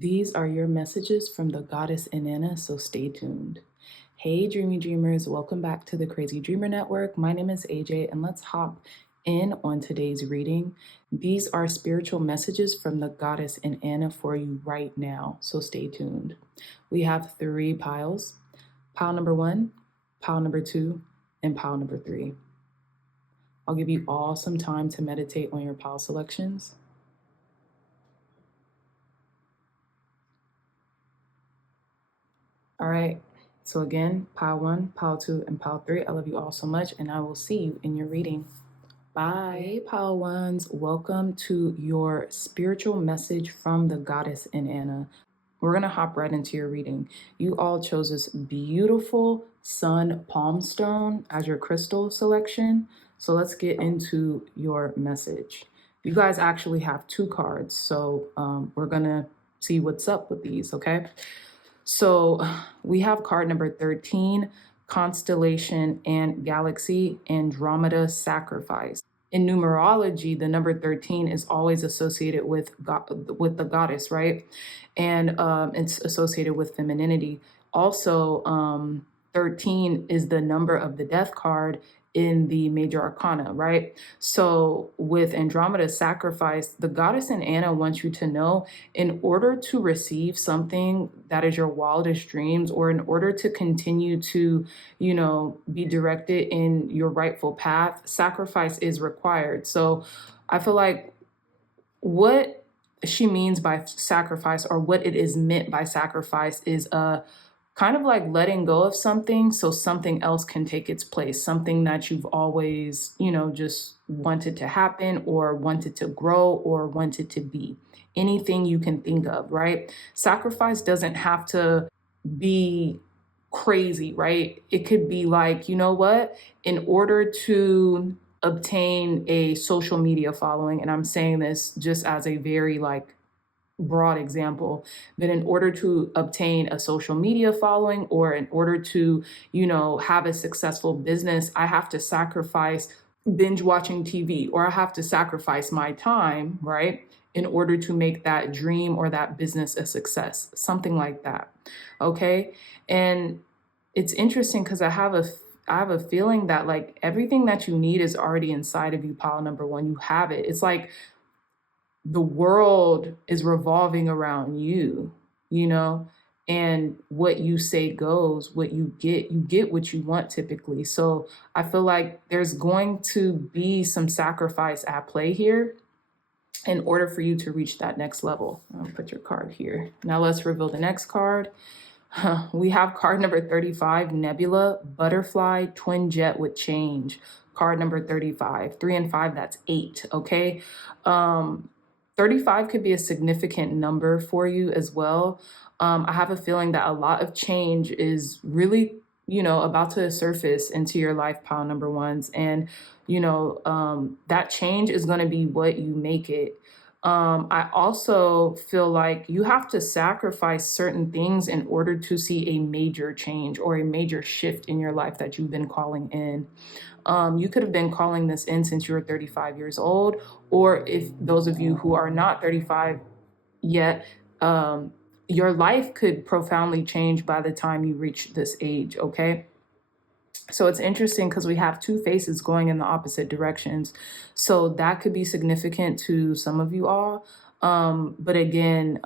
These are your messages from the goddess Inanna, so stay tuned. Hey, dreamy dreamers, welcome back to the Crazy Dreamer Network. My name is AJ, and let's hop in on today's reading. These are spiritual messages from the goddess Inanna for you right now, so stay tuned. We have 3 piles: pile number 1, pile number 2, and pile number 3. I'll give you all some time to meditate on your pile selections. All right, so again, pile 1, pile 2, and pile 3. I love you all so much, and I will see you in your reading. Bye. Hey, pile 1s. Welcome to your spiritual message from the goddess Inanna. We're going to hop right into your reading. You all chose this beautiful sun palm stone as your crystal selection. So let's get into your message. You guys actually have 2 cards, so we're going to see what's up with these, okay? So we have card number 13, Constellation and Galaxy, Andromeda Sacrifice. In numerology, the number 13 is always associated with the goddess, right? And it's associated with femininity. Also, 13 is the number of the death card in the major arcana, right? So with Andromeda Sacrifice, the goddess Inanna wants you to know, in order to receive something that is your wildest dreams, or in order to continue to, be directed in your rightful path, sacrifice is required. So I feel like what she means by sacrifice, or what it is meant by sacrifice, is kind of like letting go of something so something else can take its place, something that you've always, just wanted to happen, or wanted to grow, or wanted to be. Anything you can think of, right? Sacrifice doesn't have to be crazy, right? It could be like, you know what? In order to obtain a social media following, and I'm saying this just as a very broad example, that in order to obtain a social media following, or in order to, have a successful business, I have to sacrifice binge watching TV, or I have to sacrifice my time, right? In order to make that dream or that business a success, something like that. Okay. And it's interesting because I have a feeling that like everything that you need is already inside of you, pile number 1. You have it. It's like the world is revolving around you, and what you say goes. What you get what you want typically. So I feel like there's going to be some sacrifice at play here in order for you to reach that next level. I'll put your card here. Now let's reveal the next card. We have card number 35, Nebula, Butterfly, Twin Jet with Change. Card number 35, 3 and 5, that's 8, okay? 35 could be a significant number for you as well. I have a feeling that a lot of change is really, about to surface into your life, pile number 1s. And, that change is going to be what you make it. I also feel like you have to sacrifice certain things in order to see a major change or a major shift in your life that you've been calling in. You could have been calling this in since you were 35 years old, or if those of you who are not 35 yet, your life could profoundly change by the time you reach this age, okay? So it's interesting because we have 2 faces going in the opposite directions. So that could be significant to some of you all. But again,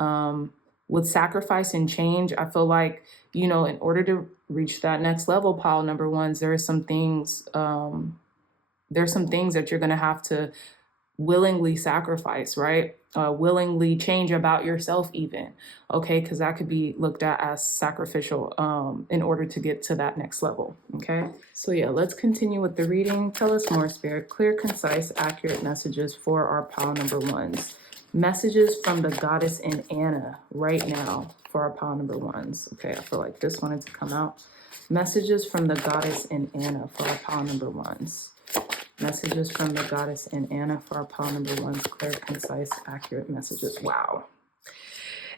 with sacrifice and change, I feel like, in order to reach that next level, pile number 1s, there are some things, that you're going to have to willingly sacrifice, right? Willingly change about yourself even, okay? Because that could be looked at as sacrificial in order to get to that next level, okay? So yeah, let's continue with the reading. Tell us more, Spirit. Clear, concise, accurate messages for our pile number 1s. Messages from the goddess Inanna right now for our pile number 1s. Okay, I feel like this wanted to come out. Messages from the goddess Inanna for our pile number 1s. Messages from the goddess Inanna for our pile number 1s. Clear, concise, accurate messages. Wow.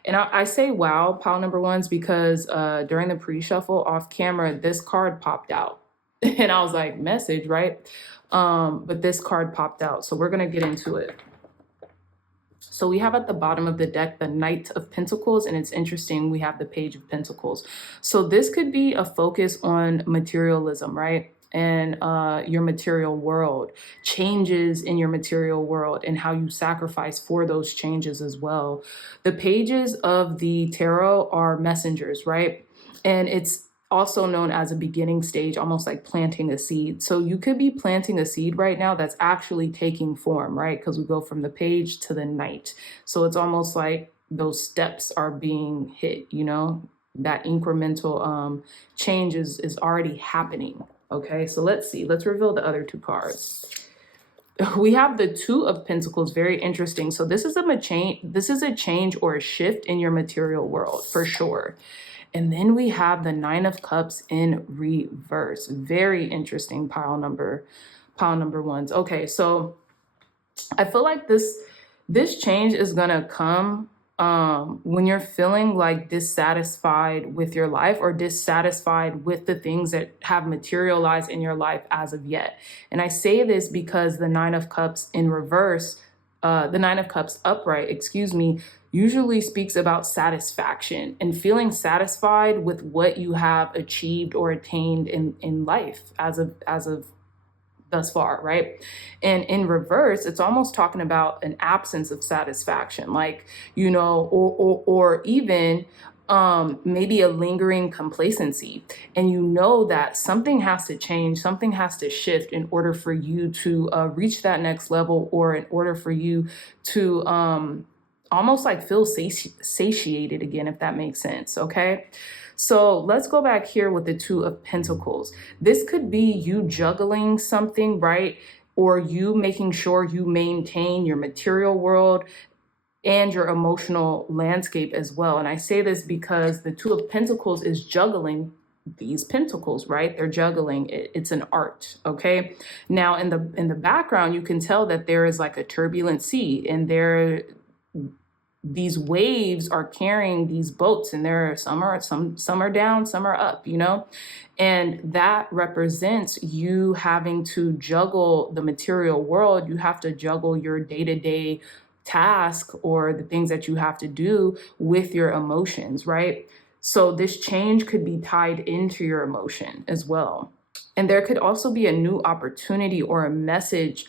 And I say wow, pile number 1s, because during the pre-shuffle off camera, this card popped out. And I was like, message, right? But this card popped out. So we're going to get into it. So we have at the bottom of the deck the Knight of Pentacles, and it's interesting, we have the Page of Pentacles. So this could be a focus on materialism, right? And your material world, changes in your material world, and how you sacrifice for those changes as well. The pages of the tarot are messengers, right? And it's also known as a beginning stage, almost like planting a seed. So you could be planting a seed right now that's actually taking form, right? Because we go from the page to the knight. So it's almost like those steps are being hit, you know, that incremental change is already happening. Okay, so let's see. Let's reveal the other two cards. We have the Two of Pentacles, very interesting. So this is a change or a shift in your material world for sure. And then we have the Nine of Cups in reverse. Very interesting pile number ones. Okay, so I feel like this change is gonna come when you're feeling like dissatisfied with your life or dissatisfied with the things that have materialized in your life as of yet. And I say this because the Nine of Cups in reverse, the Nine of Cups upright, excuse me, usually speaks about satisfaction and feeling satisfied with what you have achieved or attained in life as of thus far, right? And in reverse, it's almost talking about an absence of satisfaction, like, you know, or even maybe a lingering complacency. And you know that something has to change, something has to shift in order for you to reach that next level, or in order for you to almost like feel satiated again, if that makes sense. Okay. So let's go back here with the Two of Pentacles. This could be you juggling something, right? Or you making sure you maintain your material world and your emotional landscape as well. And I say this because the Two of Pentacles is juggling these pentacles, right? They're juggling it. It's an art. Okay. Now in the background, you can tell that there is like a turbulent sea, and these waves are carrying these boats, and there are some are down, some are up, you know, and that represents you having to juggle the material world. You have to juggle your day-to-day task or the things that you have to do with your emotions, right? So this change could be tied into your emotion as well. And there could also be a new opportunity or a message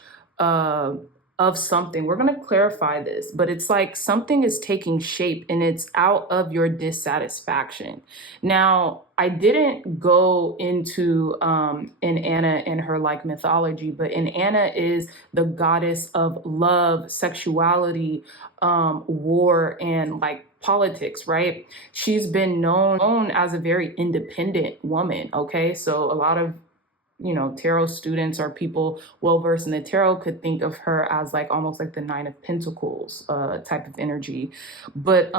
of something. We're going to clarify this, but it's like something is taking shape and it's out of your dissatisfaction. Now, I didn't go into Inanna and her like mythology, but Inanna is the goddess of love, sexuality, war, and like politics, right? She's been known as a very independent woman. Okay, so a lot of tarot students or people well versed in the tarot could think of her as like almost like the Nine of Pentacles type of energy. But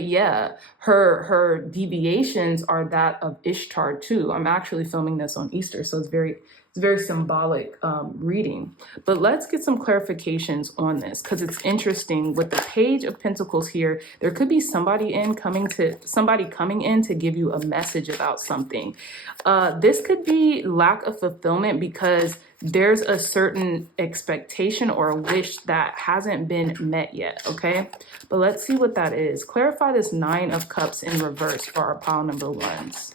yeah, her deviations are that of Ishtar too. I'm actually filming this on Easter, so it's very symbolic reading. But let's get some clarifications on this, because it's interesting. With the Page of Pentacles here, there could be somebody coming in to give you a message about something. This could be lack of fulfillment because there's a certain expectation or a wish that hasn't been met yet, okay? But let's see what that is. Clarify this Nine of Cups in reverse for our pile number ones.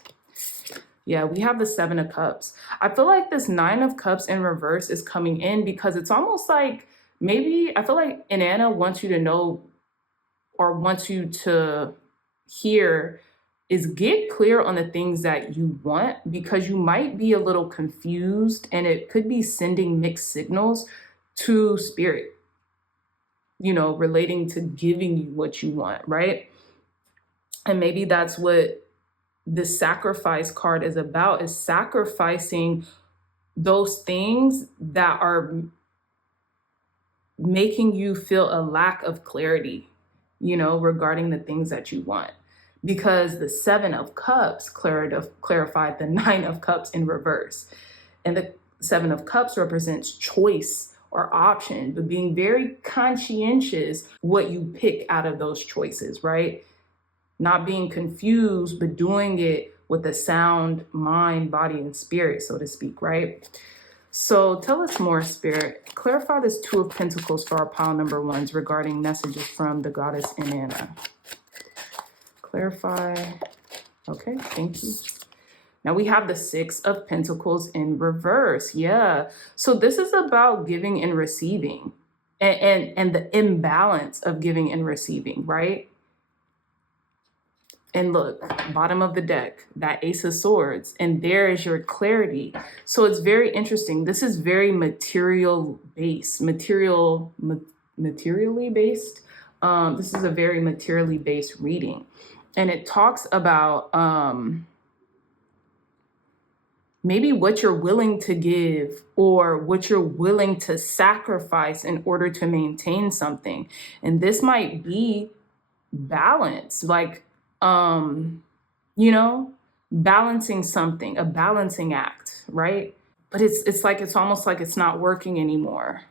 Yeah, we have the Seven of Cups. I feel like this Nine of Cups in reverse is coming in because it's almost like maybe I feel like Inanna wants you to know or wants you to hear is get clear on the things that you want, because you might be a little confused and it could be sending mixed signals to spirit, relating to giving you what you want, right? And maybe that's what the sacrifice card is about, is sacrificing those things that are making you feel a lack of clarity, regarding the things that you want. Because the Seven of Cups clarified the Nine of Cups in reverse. And the Seven of Cups represents choice or option, but being very conscientious what you pick out of those choices, right? Not being confused, but doing it with a sound mind, body, and spirit, so to speak, right? So tell us more, Spirit. Clarify this Two of Pentacles for our pile number ones regarding messages from the goddess Inanna. Clarify. Okay, thank you. Now we have the Six of Pentacles in reverse. Yeah. So this is about giving and receiving and the imbalance of giving and receiving, right? And look, bottom of the deck, that Ace of Swords, and there is your clarity. So it's very interesting. This is very material based, materially based. This is a very materially based reading. And it talks about maybe what you're willing to give or what you're willing to sacrifice in order to maintain something. And this might be balance, like, you know, balancing something, a balancing act, right? But it's like, it's almost like it's not working anymore.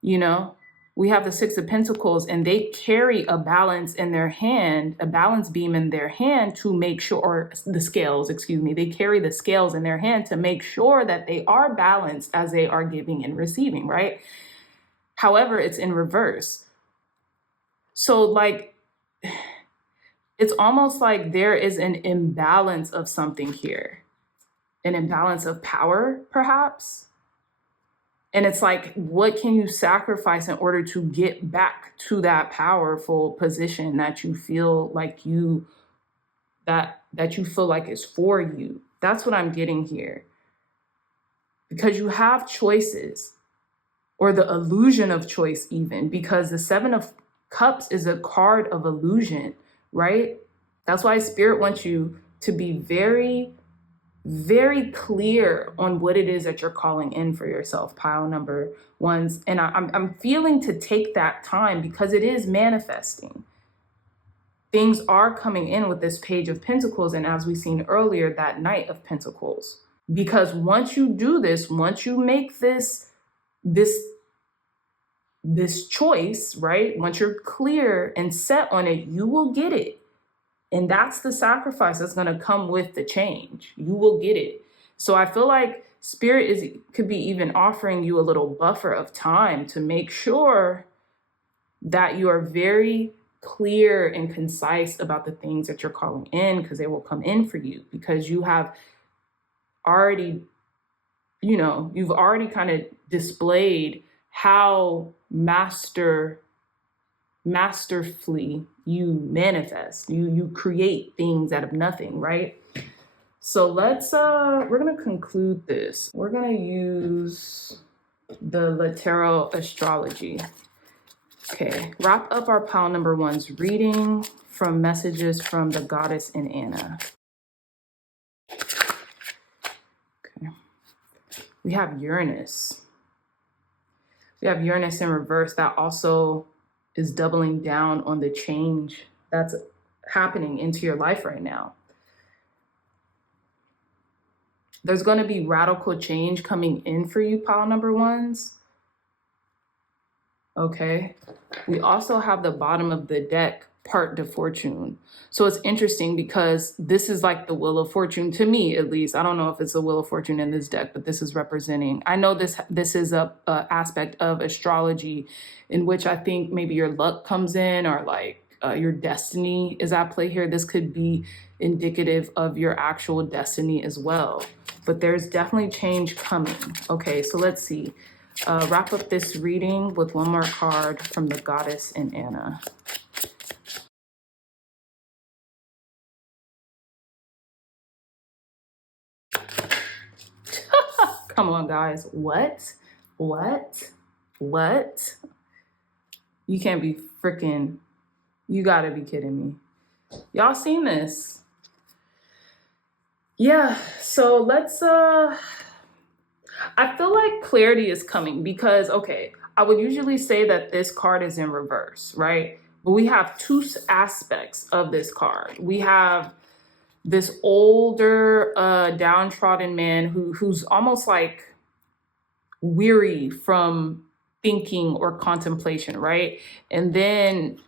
You know, we have the Six of Pentacles and they carry a balance in their hand, a balance beam in their hand to make sure, or the scales, excuse me, they carry the scales in their hand to make sure that they are balanced as they are giving and receiving, right? However, it's in reverse. So like, it's almost like there is an imbalance of something here, an imbalance of power, perhaps. And it's like, what can you sacrifice in order to get back to that powerful position that you feel like that you feel like is for you? That's what I'm getting here. Because you have choices, or the illusion of choice even, because the Seven of Cups is a card of illusion, right? That's why Spirit wants you to be very, very clear on what it is that you're calling in for yourself, pile number ones. And I'm feeling to take that time because it is manifesting. Things are coming in with this Page of Pentacles, and as we've seen earlier, that Knight of Pentacles. Because once you do this, once you make this choice, right? Once you're clear and set on it, you will get it. And that's the sacrifice that's going to come with the change. You will get it. So I feel like Spirit could be even offering you a little buffer of time to make sure that you are very clear and concise about the things that you're calling in, because they will come in for you, because you have already, you've already kind of displayed how masterfully you manifest, you create things out of nothing, right? So we're gonna conclude this. We're gonna use the LaTijera astrology. Okay, wrap up our pile number one's reading from messages from the goddess Inanna. Okay, we have Uranus. We have Uranus in reverse. That also is doubling down on the change that's happening into your life right now. There's going to be radical change coming in for you, pile number ones. Okay. We also have the bottom of the deck, part de fortune. So it's interesting because this is like the Wheel of Fortune to me, at least. I don't know if it's the Wheel of Fortune in this deck, but this is representing, I know this is a aspect of astrology in which I think maybe your luck comes in, or like your destiny is at play here. This could be indicative of your actual destiny as well. But there's definitely change coming. Okay, so let's see. Wrap up this reading with one more card from the goddess Inanna. Come on, guys. What? You can't be freaking, you gotta be kidding me. Y'all seen this? Yeah, so let's, I feel like clarity is coming because, okay, I would usually say that this card is in reverse, right? But we have two aspects of this card. We have this older, downtrodden man who's almost like weary from thinking or contemplation, right? And then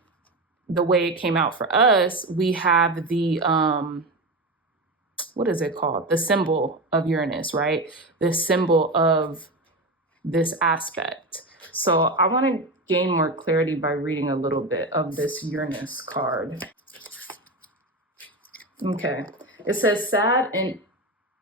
the way it came out for us, we have the what is it called? The symbol of Uranus, right? The symbol of this aspect. So I want to gain more clarity by reading a little bit of this Uranus card. Okay. It says, sad and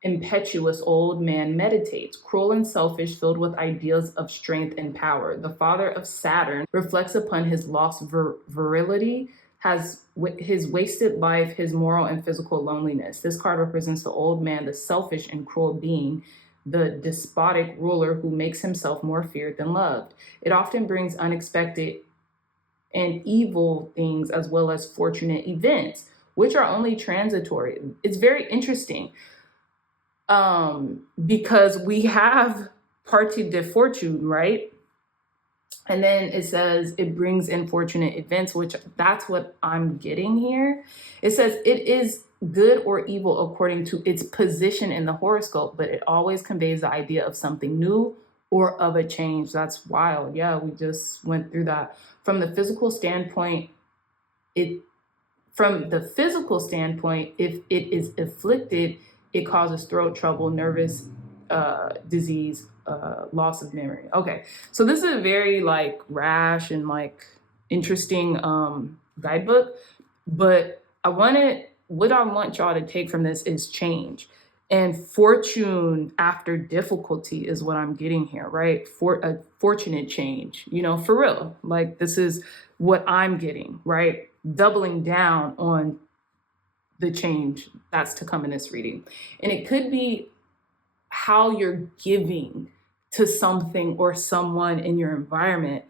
impetuous old man meditates, cruel and selfish, filled with ideas of strength and power. The father of Saturn reflects upon his lost virility, has his wasted life, his moral and physical loneliness. This card represents the old man, the selfish and cruel being, the despotic ruler who makes himself more feared than loved. It often brings unexpected and evil things as well as fortunate events, which are only transitory. It's very interesting because we have partie de fortune, right? And then it says it brings in fortunate events, which that's what I'm getting here. It says it is good or evil according to its position in the horoscope, but it always conveys the idea of something new or of a change. That's wild. Yeah, we just went through that. From the physical standpoint, if it is afflicted, it causes throat trouble, nervous disease, loss of memory. Okay, so this is a very like rash and like interesting guidebook, but what I want y'all to take from this is change. And fortune after difficulty is what I'm getting here, right? For a fortunate change, for real. Like this is what I'm getting, right? Doubling down on the change that's to come in this reading. And it could be how you're giving to something or someone in your environment.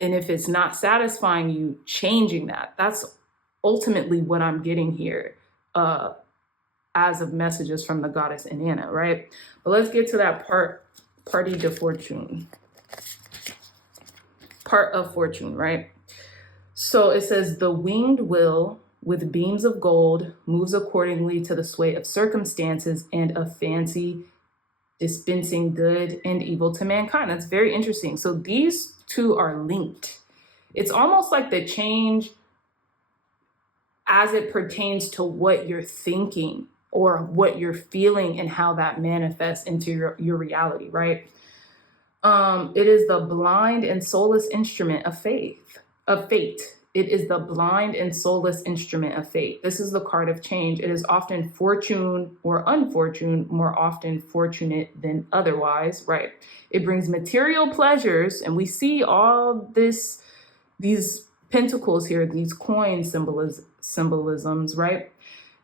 And if it's not satisfying you, changing that. That's ultimately what I'm getting here as of messages from the goddess Inanna, right? But let's get to that partie de fortune. Part of fortune, right? So it says, the winged will with beams of gold moves accordingly to the sway of circumstances and of fancy, dispensing good and evil to mankind. That's very interesting. So these two are linked. It's almost like the change as it pertains to what you're thinking or what you're feeling and how that manifests into your reality, right? It is the blind and soulless instrument of fate. It is the blind and soulless instrument of fate. This is the card of change. It is often fortune or unfortune, more often fortunate than otherwise, right? It brings material pleasures, and we see all these pentacles here, these coin symbolisms, right?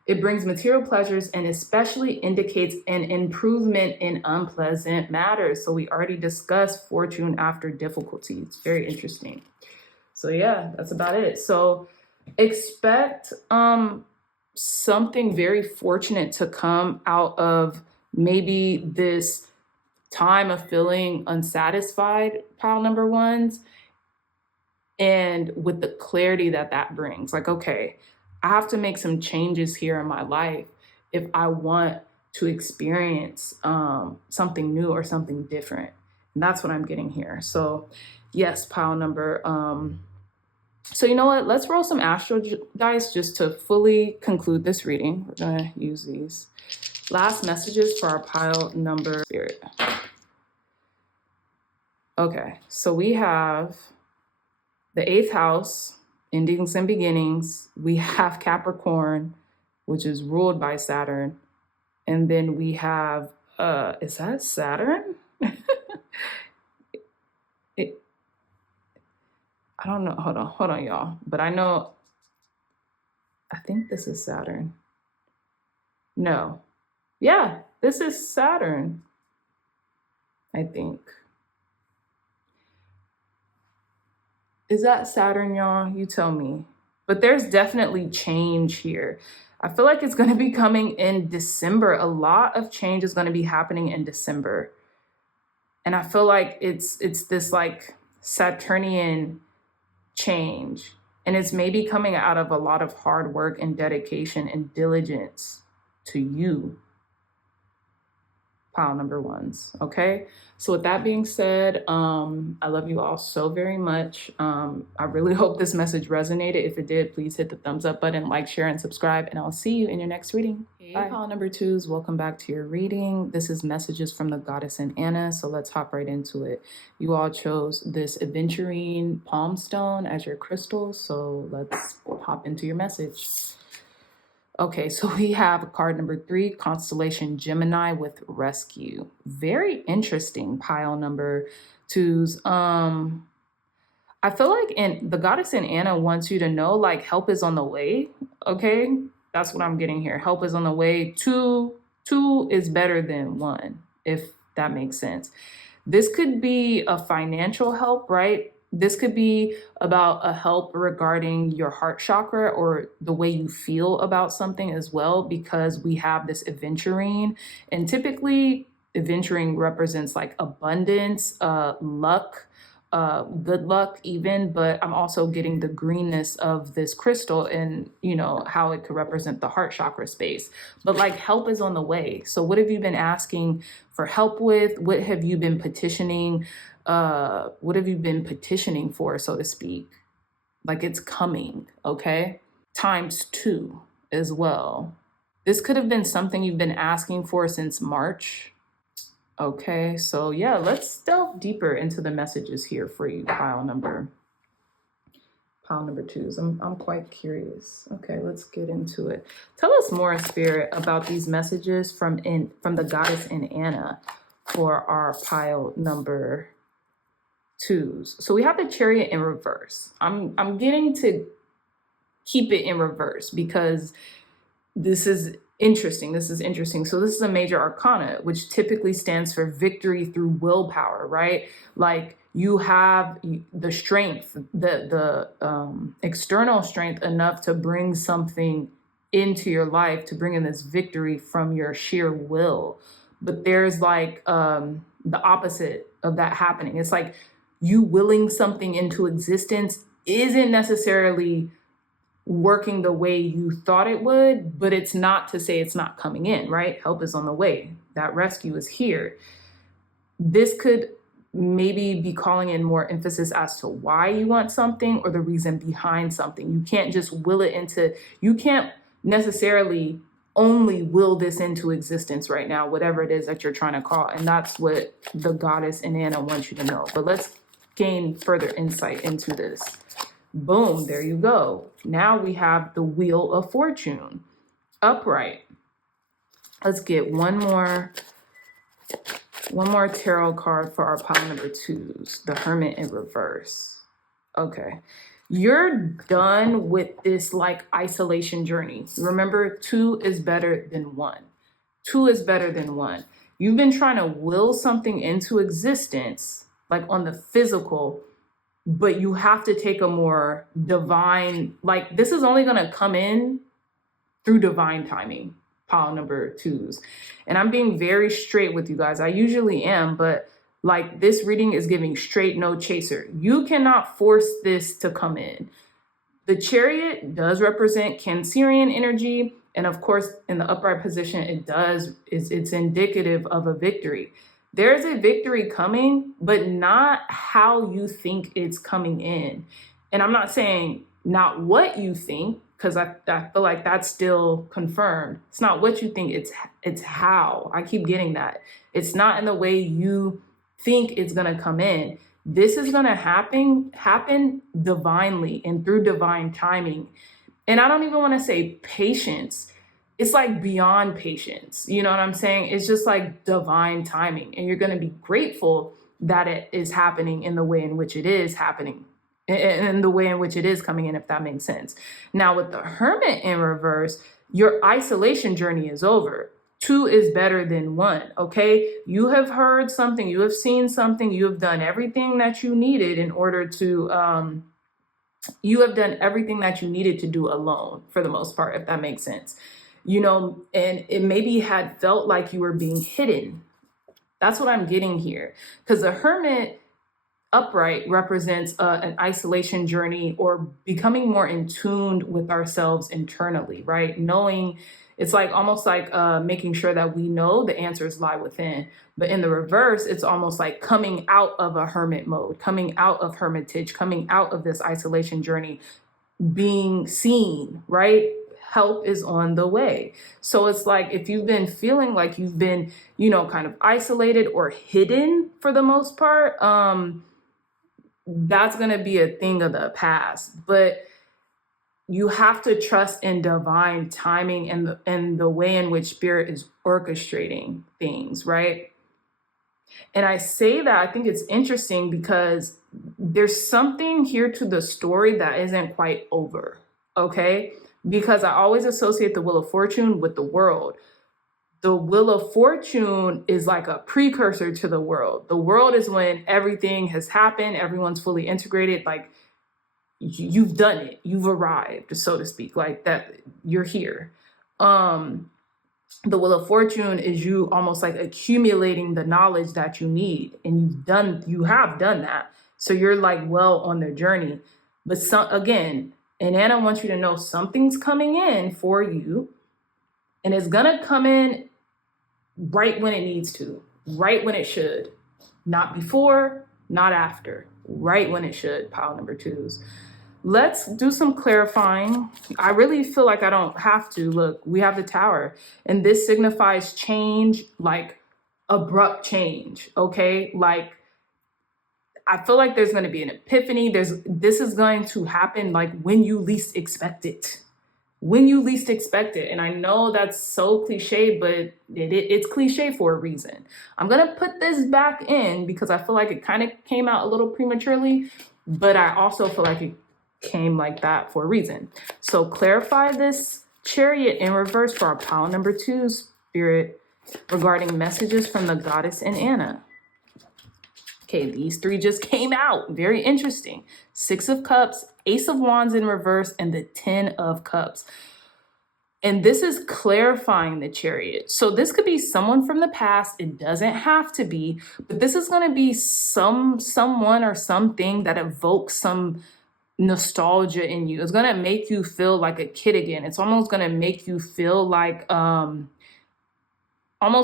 It brings material pleasures and especially indicates an improvement in unpleasant matters. So we already discussed fortune after difficulty. It's very interesting. So yeah, that's about it. So expect something very fortunate to come out of maybe this time of feeling unsatisfied, pile number ones, and with the clarity that brings. Like, okay, I have to make some changes here in my life if I want to experience something new or something different. And that's what I'm getting here. So yes, pile number. So you know what? Let's roll some astro dice just to fully conclude this reading. We're gonna use these last messages for our pile number spirit. Okay, so we have the 8th house, endings and beginnings. We have Capricorn, which is ruled by Saturn. And then we have, is that Saturn? I don't know. Hold on, y'all. But I think this is Saturn. No. Yeah, this is Saturn, I think. Is that Saturn, y'all? You tell me. But there's definitely change here. I feel like it's going to be coming in December. A lot of change is going to be happening in December. And I feel like it's this like Saturnian change. And it's maybe coming out of a lot of hard work and dedication and diligence to you. pile number ones. Okay. So with that being said, I love you all so very much. I really hope this message resonated. If it did, please hit the thumbs up button, like, share, and subscribe, and I'll see you in your next reading. Hey, bye. Pile number twos, welcome back to your reading. This is messages from the goddess Inanna, so let's hop right into it. You all chose this aventurine palm stone as your crystal, so let's hop into your message. Okay, so we have card number 3, Constellation Gemini with Rescue. Very interesting, pile number twos. I feel like the goddess Inanna wants you to know, like, help is on the way. Okay, that's what I'm getting here. Help is on the way. Two is better than one, if that makes sense. This could be a financial help, right? This could be about a help regarding your heart chakra or the way you feel about something as well, because we have this aventurine, and typically aventurine represents like abundance, luck, good luck even, but I'm also getting the greenness of this crystal and, you know, how it could represent the heart chakra space. But like, help is on the way. So what have you been asking for help with? What have you been petitioning? What have you been petitioning for, so to speak? Like, it's coming, okay? ×2 as well. This could have been something you've been asking for since March. Okay, so yeah, let's delve deeper into the messages here for you, pile number twos. I'm quite curious. Okay, let's get into it. Tell us more, Spirit, about these messages from the goddess Inanna for our pile number twos. So we have the Chariot in reverse. I'm getting to keep it in reverse because this is interesting. So this is a major arcana, which typically stands for victory through willpower, right? Like, you have the strength, the external strength enough to bring something into your life, to bring in this victory from your sheer will. But there's like the opposite of that happening. It's like you willing something into existence isn't necessarily working the way you thought it would, but it's not to say it's not coming in, right? Help is on the way. That rescue is here. This could maybe be calling in more emphasis as to why you want something or the reason behind something. You can't just will it into, you can't necessarily only will this into existence right now, whatever it is that you're trying to call. And that's what the goddess Inanna wants you to know. But let's gain further insight into this. Boom, there you go. Now we have the Wheel of Fortune upright. Let's get one more tarot card for our pile number twos, the Hermit in reverse. Okay, you're done with this like isolation journey. Remember, 2 is better than 1. 2 is better than 1. You've been trying to will something into existence, like on the physical, but you have to take a more divine, like, this is only going to come in through divine timing, pile number twos. And I'm being very straight with you guys. I usually am, but like, this reading is giving straight, no chaser. You cannot force this to come in. The Chariot does represent Cancerian energy. And of course, in the upright position, it's indicative of a victory. There's a victory coming, but not how you think it's coming in. And I'm not saying not what you think, because I feel like that's still confirmed. It's not what you think, it's how. I keep getting that. It's not in the way you think it's going to come in. This is going to happen divinely and through divine timing. And I don't even want to say patience. It's like beyond patience. You know what I'm saying? It's just like divine timing. And you're going to be grateful that it is happening in the way in which it is happening, in the way in which it is coming in, if that makes sense. Now, with the Hermit in reverse, your isolation journey is over. 2 is better than 1, okay? You have heard something, you have seen something, you have done everything that you needed in order to, you have done everything that you needed to do alone, for the most part, if that makes sense. You know, and it maybe had felt like you were being hidden. That's what I'm getting here. Because the Hermit upright represents an isolation journey or becoming more in tune with ourselves internally, right? Knowing It's like almost like making sure that we know the answers lie within. But in the reverse, it's almost like coming out of a hermit mode, coming out of hermitage, coming out of this isolation journey, being seen, right? Help is on the way. So it's like if you've been feeling like you've been, kind of isolated or hidden for the most part, that's going to be a thing of the past. But you have to trust in divine timing and the way in which spirit is orchestrating things, right? And I say that, I think it's interesting because there's something here to the story that isn't quite over, okay? Because I always associate the Wheel of Fortune with the world. The Wheel of Fortune is like a precursor to the world. The world is when everything has happened, everyone's fully integrated, like you've done it, you've arrived, so to speak, like that, you're here. The Wheel of Fortune is you almost like accumulating the knowledge that you need, and you have done that. So you're like well on the journey. But again, Inanna wants you to know something's coming in for you, and it's gonna come in right when it needs to, right when it should, not before, not after, right when it should, pile number twos. Let's do some clarifying. I really feel like I don't have to. Look, we have the Tower, and this signifies change, like abrupt change, okay? Like, I feel like there's going to be an epiphany. This is going to happen like when you least expect it. When you least expect it. And I know that's so cliche, but it's cliche for a reason. I'm going to put this back in because I feel like it kind of came out a little prematurely, but I also feel like it came like that for a reason. So clarify this Chariot in reverse for our pile number 2 spirit regarding messages from the goddess Inanna. Okay, these 3 just came out. Very interesting. 6 of Cups, Ace of Wands in reverse, and the 10 of Cups. And this is clarifying the Chariot. So this could be someone from the past. It doesn't have to be, but this is going to be someone or something that evokes some nostalgia in you. It's going to make you feel like a kid again. It's almost going to make you feel like almost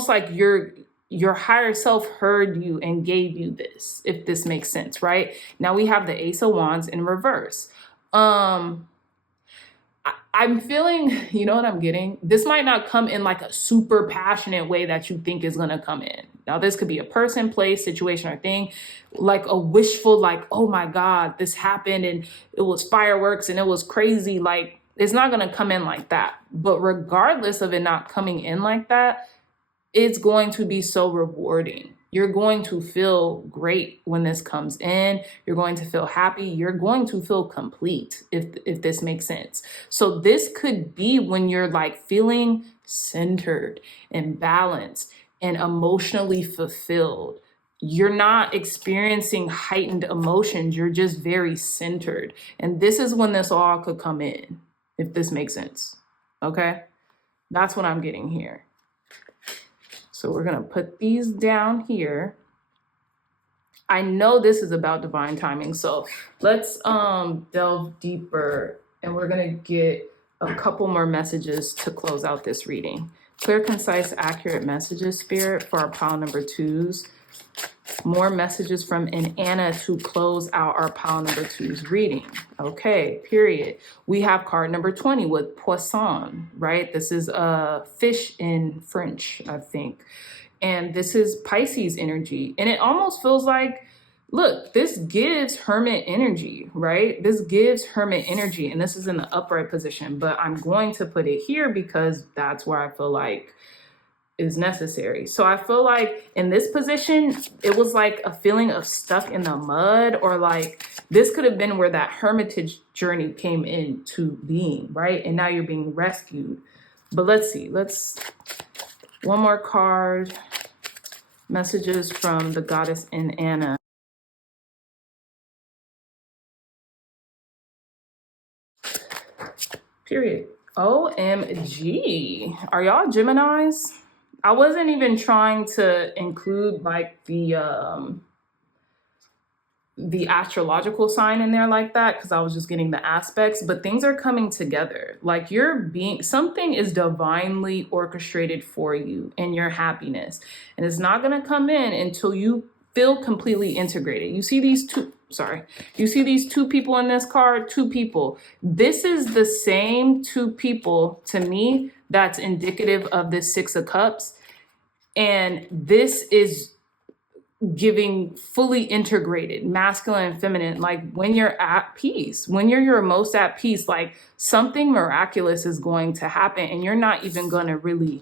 like your higher self heard you and gave you this, if this makes sense, right? Now we have the Ace of Wands in reverse. I'm feeling, you know what I'm getting? This might not come in like a super passionate way that you think is going to come in. Now, this could be a person, place, situation, or thing, like a wishful, like, oh my God, this happened and it was fireworks and it was crazy. Like, it's not going to come in like that. But regardless of it not coming in like that, it's going to be so rewarding. You're going to feel great when this comes in. You're going to feel happy. You're going to feel complete, if this makes sense. So this could be when you're like feeling centered and balanced and emotionally fulfilled. You're not experiencing heightened emotions. You're just very centered. And this is when this all could come in, if this makes sense. Okay? That's what I'm getting here. So we're going to put these down here. I know this is about divine timing. So let's delve deeper, and we're going to get a couple more messages to close out this reading. Clear, concise, accurate messages, Spirit, for our pile number 2s. More messages from Inanna to close out our pile number 2's reading. Okay, period. We have card number 20 with poisson, right? This is a fish in French, I think. And this is Pisces energy. And it almost feels like, look, this gives hermit energy, right? This gives hermit energy. And this is in the upright position. But I'm going to put it here because that's where I feel like is necessary. So I feel like in this position, it was like a feeling of stuck in the mud, or like this could have been where that hermitage journey came into being, right? And now you're being rescued. But let's see, one more card. Messages from the goddess Inanna. Period. OMG. Are y'all Geminis? I wasn't even trying to include like the the astrological sign in there like that because I was just getting the aspects, but things are coming together. Like something is divinely orchestrated for you and your happiness. And it's not going to come in until you feel completely integrated. You see these two people in this card, two people. This is the same two people to me that's indicative of this Six of Cups. And this is giving fully integrated masculine and feminine, like when you're at peace, when you're your most at peace, like something miraculous is going to happen and you're not even going to really,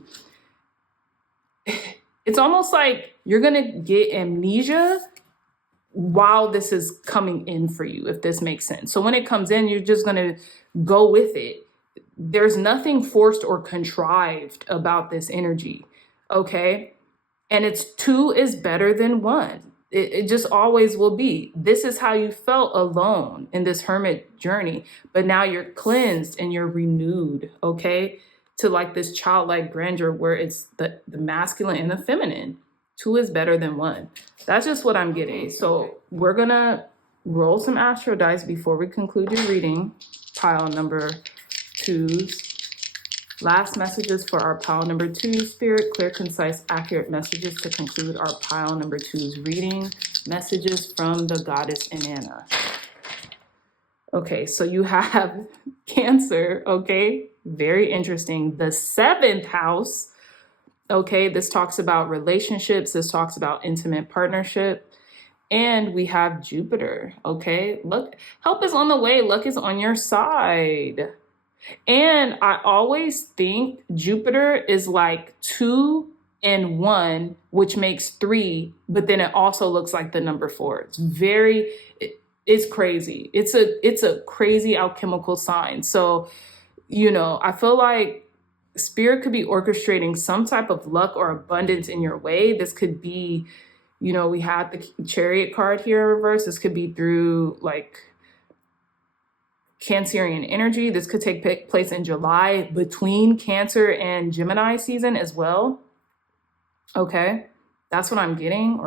it's almost like you're going to get amnesia while this is coming in for you, if this makes sense. So when it comes in, you're just going to go with it. There's nothing forced or contrived about this energy. Okay. And it's two is better than one. It just always will be. This is how you felt alone in this hermit journey, but now you're cleansed and you're renewed, okay? To like this childlike grandeur where it's the masculine and the feminine. Two is better than one. That's just what I'm getting. So we're gonna roll some astro dice before we conclude your reading. Pile number 2s. Last messages for our pile number 2, Spirit, clear, concise, accurate messages to conclude our pile number 2's reading. Messages from the goddess Inanna. Okay, so you have Cancer, okay? Very interesting. The 7th house, okay? This talks about relationships. This talks about intimate partnership. And we have Jupiter, okay? Look, help is on the way. Luck is on your side. And I always think Jupiter is like 2 and 1, which makes 3, but then it also looks like the number 4. It's crazy. It's a crazy alchemical sign. So, I feel like Spirit could be orchestrating some type of luck or abundance in your way. This could be, we had the Chariot card here in reverse. This could be through like Cancerian energy. This could take place in July between Cancer and Gemini season as well. Okay, that's what I'm getting,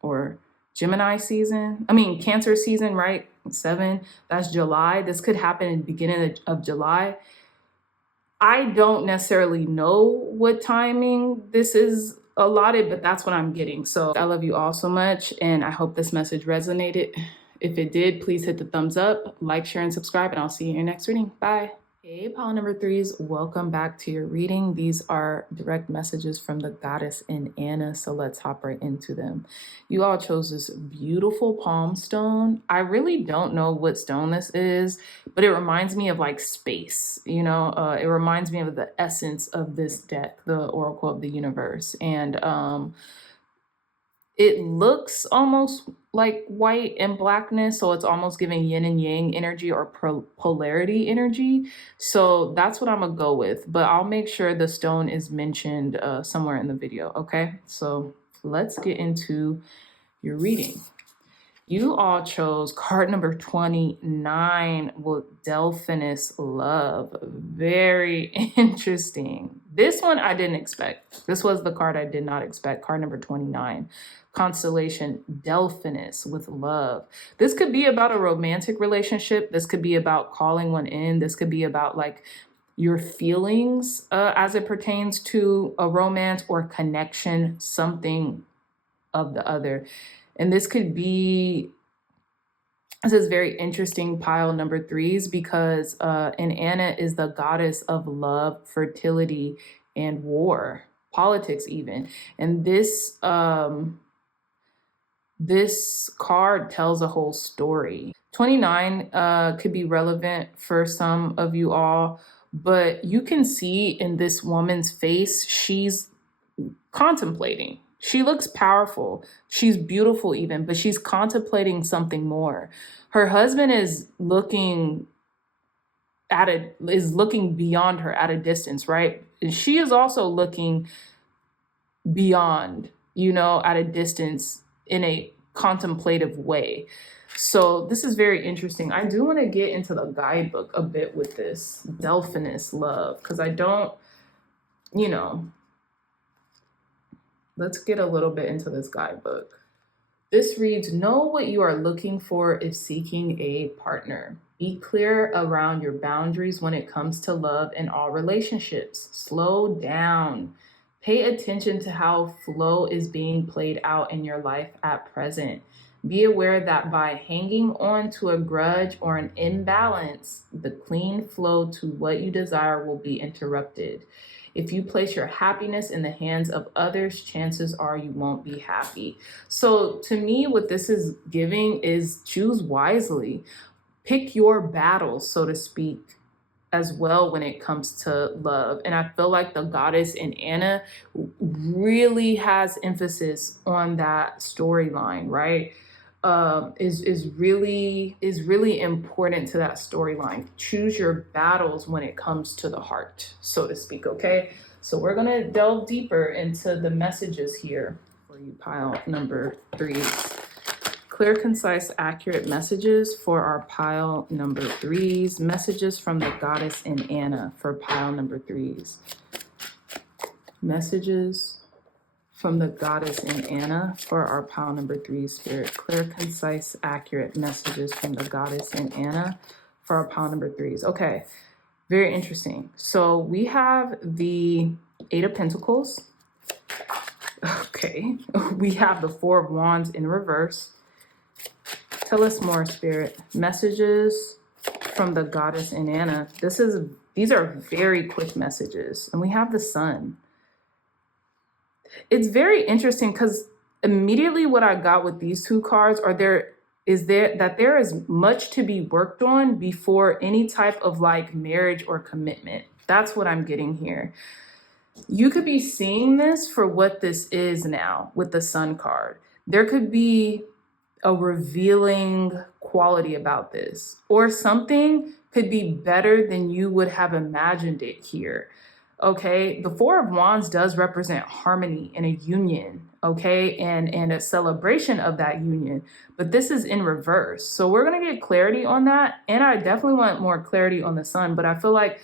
or Gemini season. I mean, Cancer season, right? 7, that's July. This could happen in the beginning of July. I don't necessarily know what timing this is allotted, but that's what I'm getting. So I love you all so much, and I hope this message resonated. If it did, please hit the thumbs up, like, share, and subscribe, and I'll see you in your next reading. Bye. Hey, pile number 3s, welcome back to your reading. These are direct messages from the goddess Inanna, so let's hop right into them. You all chose this beautiful palm stone. I really don't know what stone this is, but it reminds me of like space, it reminds me of the essence of this deck, the Oracle of the Universe. And it looks almost like white and blackness, so it's almost giving yin and yang energy or polarity energy. So that's what I'm gonna go with, but I'll make sure the stone is mentioned somewhere in the video, okay? So let's get into your reading. You all chose card number 29 with Delphinus Love. Very interesting. This one I didn't expect. This was the card I did not expect. Card number 29. Constellation Delphinus with Love. This could be about a romantic relationship. This could be about calling one in. This could be about like your feelings as it pertains to a romance or connection, something of the other. And this is very interesting, pile number 3s, because Inanna is the goddess of love, fertility, and war, politics even. And this card tells a whole story. 29 could be relevant for some of you all, but you can see in this woman's face, she's contemplating. She looks powerful. She's beautiful even, but she's contemplating something more. Her husband is looking beyond her at a distance, right? And she is also looking beyond, at a distance in a contemplative way. So this is very interesting. I do want to get into the guidebook a bit with this Delphinus Love, because I don't, let's get a little bit into this guidebook. This reads, know what you are looking for if seeking a partner. Be clear around your boundaries when it comes to love and all relationships. Slow down. Pay attention to how flow is being played out in your life at present. Be aware that by hanging on to a grudge or an imbalance, the clean flow to what you desire will be interrupted. If you place your happiness in the hands of others, chances are you won't be happy. So to me, what this is giving is choose wisely. Pick your battles, so to speak, as well when it comes to love. And I feel like the goddess Inanna really has emphasis on that storyline, right? Is really important to that storyline. Choose your battles when it comes to the heart, so to speak. Okay, so we're gonna delve deeper into the messages here for you, pile number 3. Clear, concise, accurate messages for our pile number 3s. Messages from the goddess Inanna for pile number 3s. Messages from the goddess Inanna for our pile number 3 spirit. Clear, concise, accurate messages from the goddess Inanna for our pile number 3s. Okay, very interesting. So we have the 8 of Pentacles. Okay, we have the 4 of Wands in reverse. Tell us more, spirit. Messages from the goddess Inanna. These are very quick messages. And we have the Sun. It's very interesting because immediately what I got with these 2 cards there is much to be worked on before any type of like marriage or commitment. That's what I'm getting here. You could be seeing this for what this is now with the Sun card. There could be a revealing quality about this, or something could be better than you would have imagined it here. Okay, the 4 of Wands does represent harmony and a union, okay, and a celebration of that union, but this is in reverse. So we're going to get clarity on that, and I definitely want more clarity on the Sun, but I feel like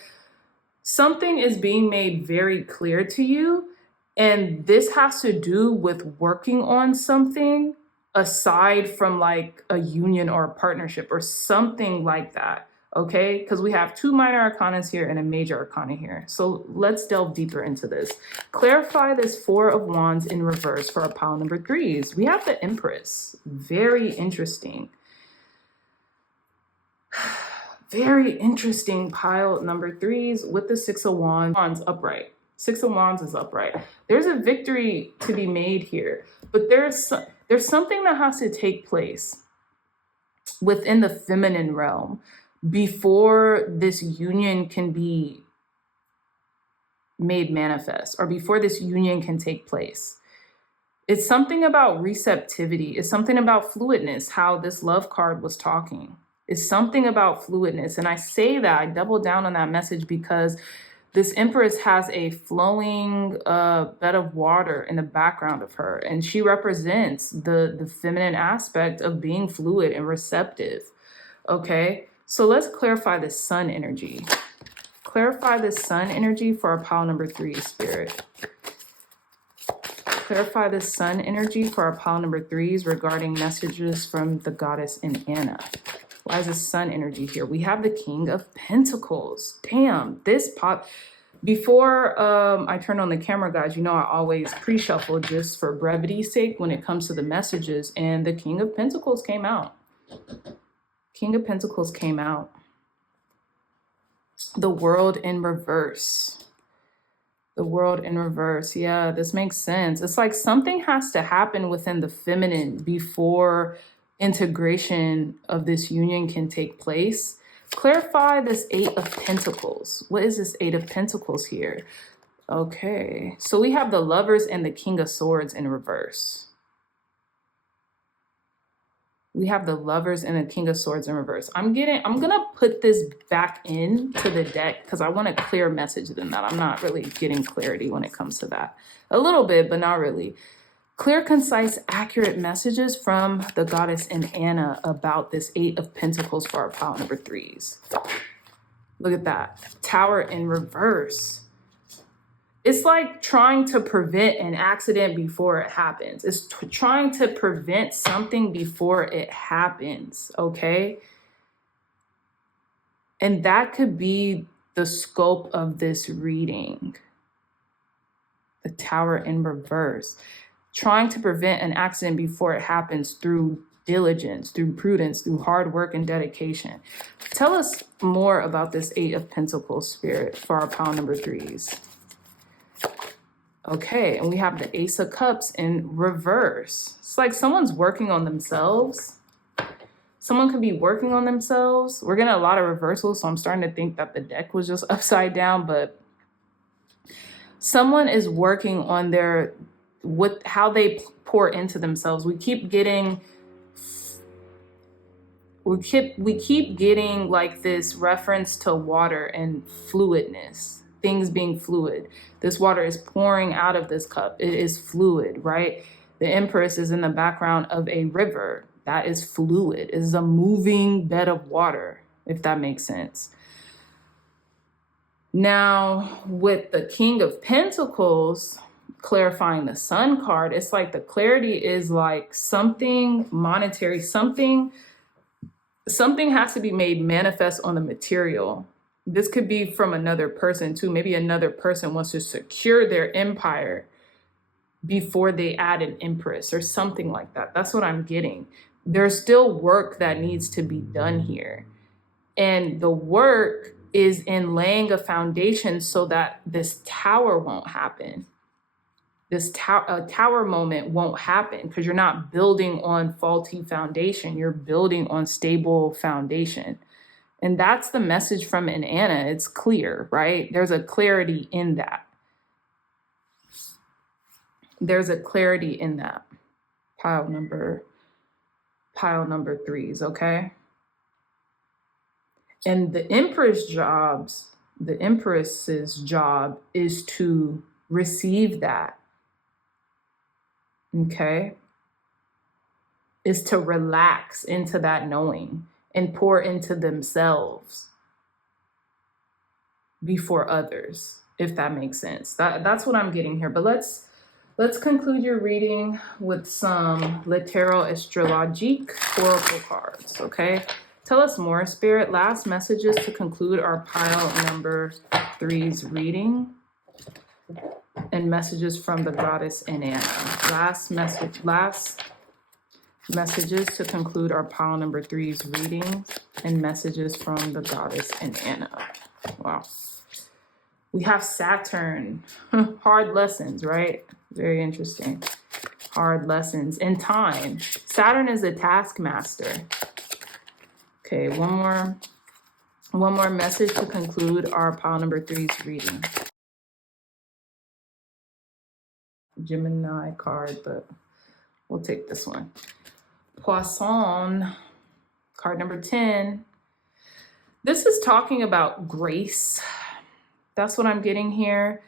something is being made very clear to you, and this has to do with working on something aside from like a union or a partnership or something like that. Okay, because we have 2 minor arcanas here and a major arcana here. So let's delve deeper into this. Clarify this 4 of Wands in reverse for our pile number 3s. We have the Empress. Very interesting. Very interesting pile number 3s with the 6 of Wands upright. 6 of Wands is upright. There's a victory to be made here, but there's something that has to take place within the feminine realm before this union can be made manifest, or before this union can take place. It's something about receptivity. It's something about fluidness, how this love card was talking. It's something about fluidness. And I say that, I double down on that message because this Empress has a flowing bed of water in the background of her. And she represents the feminine aspect of being fluid and receptive. Okay, so let's clarify the Sun energy. Clarify the Sun energy for our pile number 3 spirit. Clarify the Sun energy for our pile number 3s regarding messages from the goddess Inanna. Why is the Sun energy here? We have the King of Pentacles. Damn, this pop. Before I turn on the camera, guys, you know I always pre-shuffle just for brevity's sake when it comes to the messages. And the King of Pentacles came out. King of Pentacles came out. The World in reverse. The World in reverse. Yeah, this makes sense. It's like something has to happen within the feminine before integration of this union can take place. Clarify this 8 of Pentacles. What is this 8 of Pentacles here? Okay, so we have the Lovers and the King of Swords in reverse. We have the Lovers and the King of Swords in reverse. I'm gonna put this back into the deck because I want a clear message than that. I'm not really getting clarity when it comes to that. A little bit, but not really. Clear, concise, accurate messages from the goddess Inanna about this 8 of Pentacles for our pile number 3s. Look at that. Tower in reverse. It's like trying to prevent an accident before it happens. It's trying to prevent something before it happens, okay? And that could be the scope of this reading. The Tower in reverse. Trying to prevent an accident before it happens through diligence, through prudence, through hard work and dedication. Tell us more about this Eight of Pentacles spirit for our pile number 3s. Okay, and we have the Ace of Cups in reverse. It's like someone's working on themselves. Someone could be working on themselves. We're getting a lot of reversals, so I'm starting to think that the deck was just upside down, but someone is working on how they pour into themselves. We keep getting like this reference to water and fluidness, things being fluid. This water is pouring out of this cup. It is fluid, right? The Empress is in the background of a river. That is fluid. It is a moving bed of water, if that makes sense. Now, with the King of Pentacles clarifying the Sun card, it's like the clarity is like something monetary, something has to be made manifest on the material. This could be from another person too. Maybe another person wants to secure their empire before they add an Empress or something like that. That's what I'm getting. There's still work that needs to be done here. And the work is in laying a foundation so that this tower won't happen. This tower moment won't happen because you're not building on faulty foundation. You're building on stable foundation. And that's the message from Inanna. It's clear, right? There's a clarity in that. There's a clarity in that. Pile number 3s, okay? And the Empress's job is to receive that. Okay? Is to relax into that knowing and pour into themselves before others, if that makes sense. That's what I'm getting here. But let's conclude your reading with some LaTijera Astrologique oracle cards, okay? Tell us more, Spirit. Last messages to conclude our pile number 3's reading, and messages from the goddess Inanna. Last messages to conclude our pile number 3's reading, and messages from the goddess Inanna. Wow. We have Saturn. Hard lessons, right? Very interesting. Hard lessons in time. Saturn is a taskmaster. Okay, one more message to conclude our pile number 3's reading. Gemini card, but we'll take this one. Poisson, card number 10. This is talking about grace. That's what I'm getting here.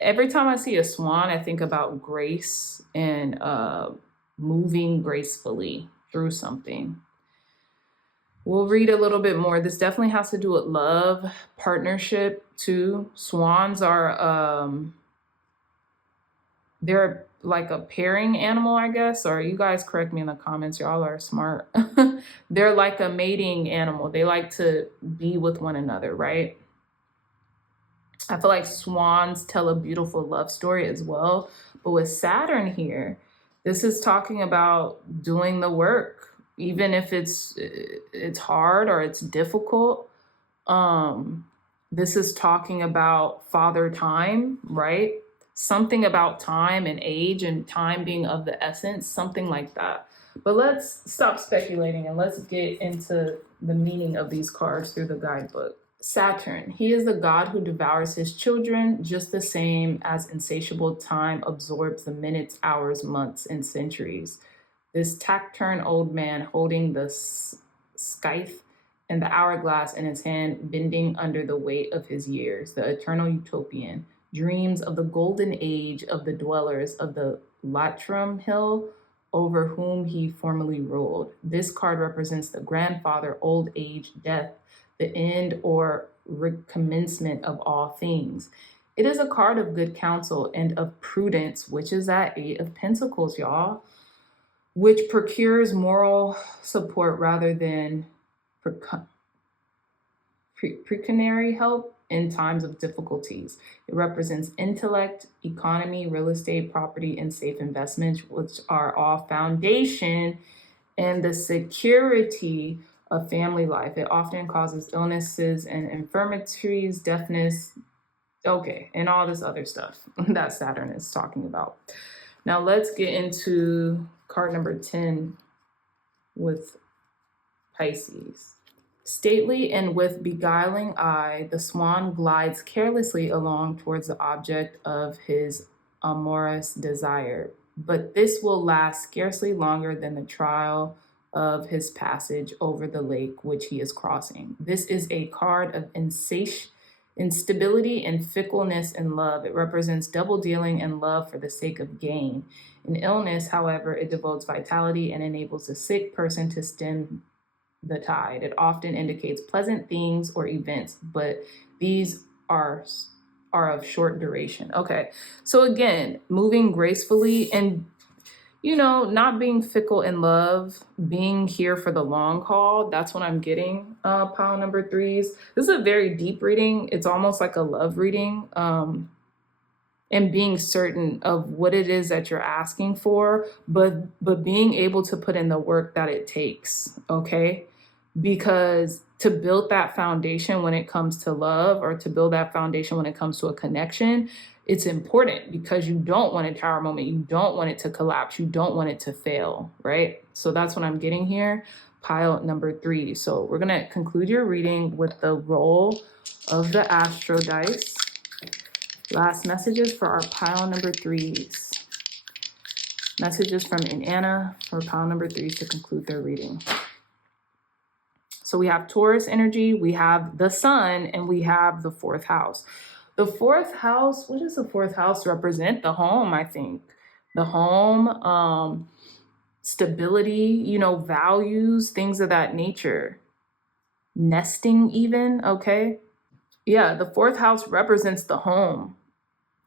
Every time I see a swan, I think about grace and moving gracefully through something. We'll read a little bit more. This definitely has to do with love, partnership too. Swans are, they're like a pairing animal, I guess, or you guys correct me in the comments. Y'all are smart. They're like a mating animal. They like to be with one another, right? I feel like swans tell a beautiful love story as well. But with Saturn here, this is talking about doing the work, even if it's hard or it's difficult. This is talking about father time, right? Something about time and age and time being of the essence, something like that. But let's stop speculating and let's get into the meaning of these cards through the guidebook. Saturn, he is the god who devours his children, just the same as insatiable time absorbs the minutes, hours, months, and centuries. This taciturn old man holding the scythe and the hourglass in his hand, bending under the weight of his years, the eternal utopian, dreams of the golden age of the dwellers of the Latrum Hill, over whom he formerly ruled. This card represents the grandfather, old age, death, the end or recommencement of all things. It is a card of good counsel and of prudence, which is that 8 of Pentacles, y'all, which procures moral support rather than precautionary help in times of difficulties. It represents intellect, economy, real estate, property, and safe investments, which are all foundation and the security of family life. It often causes illnesses and infirmities, deafness, and all this other stuff that Saturn is talking about. Now let's get into card number 10 with Pisces. Stately and with beguiling eye, the swan glides carelessly along towards the object of his amorous desire. But this will last scarcely longer than the trial of his passage over the lake which he is crossing. This is a card of instability and fickleness in love. It represents double dealing and love for the sake of gain. In illness, however, it devotes vitality and enables the sick person to stem the tide. It often indicates pleasant things or events, but these are of short duration. Okay, so again, moving gracefully and, not being fickle in love, being here for the long haul. That's what I'm getting, pile number 3s. This is a very deep reading. It's almost like a love reading, and being certain of what it is that you're asking for, but being able to put in the work that it takes, okay? Because to build that foundation when it comes to love, or to build that foundation when it comes to a connection, it's important, because you don't want a tower moment. You don't want it to collapse. You don't want it to fail, right? So that's what I'm getting here, pile number 3. So we're going to conclude your reading with the roll of the Astro dice. Last messages for our pile number 3s. Messages from Inanna for pile number 3s to conclude their reading. So we have Taurus energy, we have the sun, and we have the 4th house. The 4th house, what does the 4th house represent? The home, I think. The home, stability, values, things of that nature. Nesting even, okay? Yeah, the 4th house represents the home.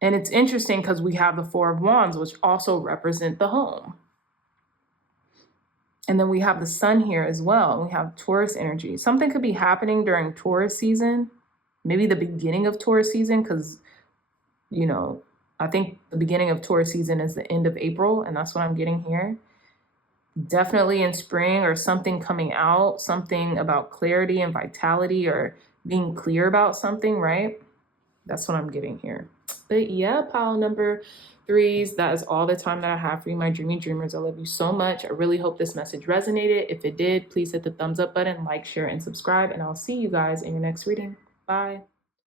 And it's interesting because we have the 4 of Wands, which also represent the home. And then we have the sun here as well. We have Taurus energy. Something could be happening during Taurus season, maybe the beginning of Taurus season, because, I think the beginning of Taurus season is the end of April, and that's what I'm getting here. Definitely in spring, or something coming out, something about clarity and vitality, or being clear about something, right? That's what I'm getting here. But yeah, pile number 3s, that is all the time that I have for you, my dreamy dreamers. I love you so much. I really hope this message resonated. If it did, please hit the thumbs up button, like, share, and subscribe, and I'll see you guys in your next reading. Bye.